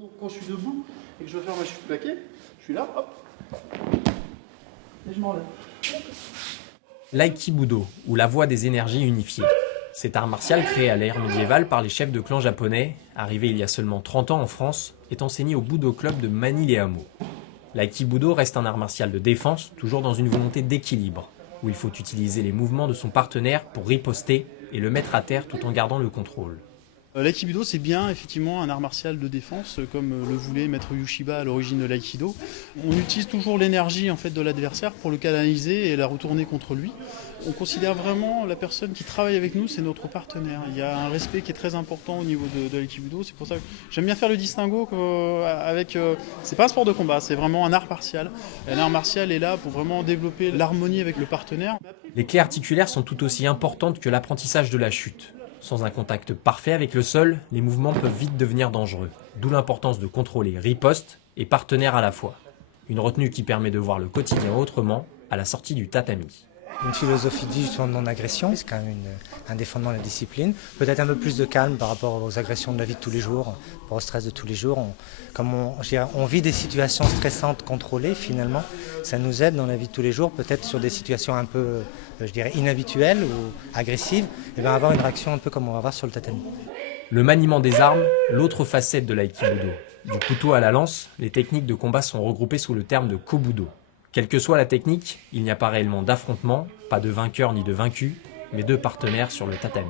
Donc quand je suis debout et que je veux faire ma chute plaquée, je suis là, hop, et je m'enlève. L'aïkibudo, ou la voie des énergies unifiées. Cet art martial créé à l'ère médiévale par les chefs de clan japonais, arrivé il y a seulement 30 ans en France, est enseigné au Budo Club de Manille-les-Hameaux. L'aïkibudo reste un art martial de défense, toujours dans une volonté d'équilibre, où il faut utiliser les mouvements de son partenaire pour riposter et le mettre à terre tout en gardant le contrôle. L'aïkibudo, c'est bien effectivement un art martial de défense, comme le voulait maître Yushiba à l'origine de l'aïkido. On utilise toujours l'énergie en fait de l'adversaire pour le canaliser et la retourner contre lui. On considère vraiment la personne qui travaille avec nous, c'est notre partenaire. Il y a un respect qui est très important au niveau de l'aïkibudo. C'est pour ça que j'aime bien faire le distinguo avec. C'est pas un sport de combat, c'est vraiment un art martial. Et l'art martial est là pour vraiment développer l'harmonie avec le partenaire. Les clés articulaires sont tout aussi importantes que l'apprentissage de la chute. Sans un contact parfait avec le sol, les mouvements peuvent vite devenir dangereux, d'où l'importance de contrôler riposte et partenaire à la fois. Une retenue qui permet de voir le quotidien autrement à la sortie du tatami. Une philosophie de vie justement de non-agression, c'est quand même un des fondements de la discipline. Peut-être un peu plus de calme par rapport aux agressions de la vie de tous les jours, par rapport au stress de tous les jours. Comme on vit des situations stressantes contrôlées finalement, ça nous aide dans la vie de tous les jours, peut-être sur des situations un peu, je dirais, inhabituelles ou agressives, et bien avoir une réaction un peu comme on va voir sur le tatami. Le maniement des armes, l'autre facette de l'aïkibudo. Du couteau à la lance, les techniques de combat sont regroupées sous le terme de kobudo. Quelle que soit la technique, il n'y a pas réellement d'affrontement, pas de vainqueur ni de vaincu, mais deux partenaires sur le tatami.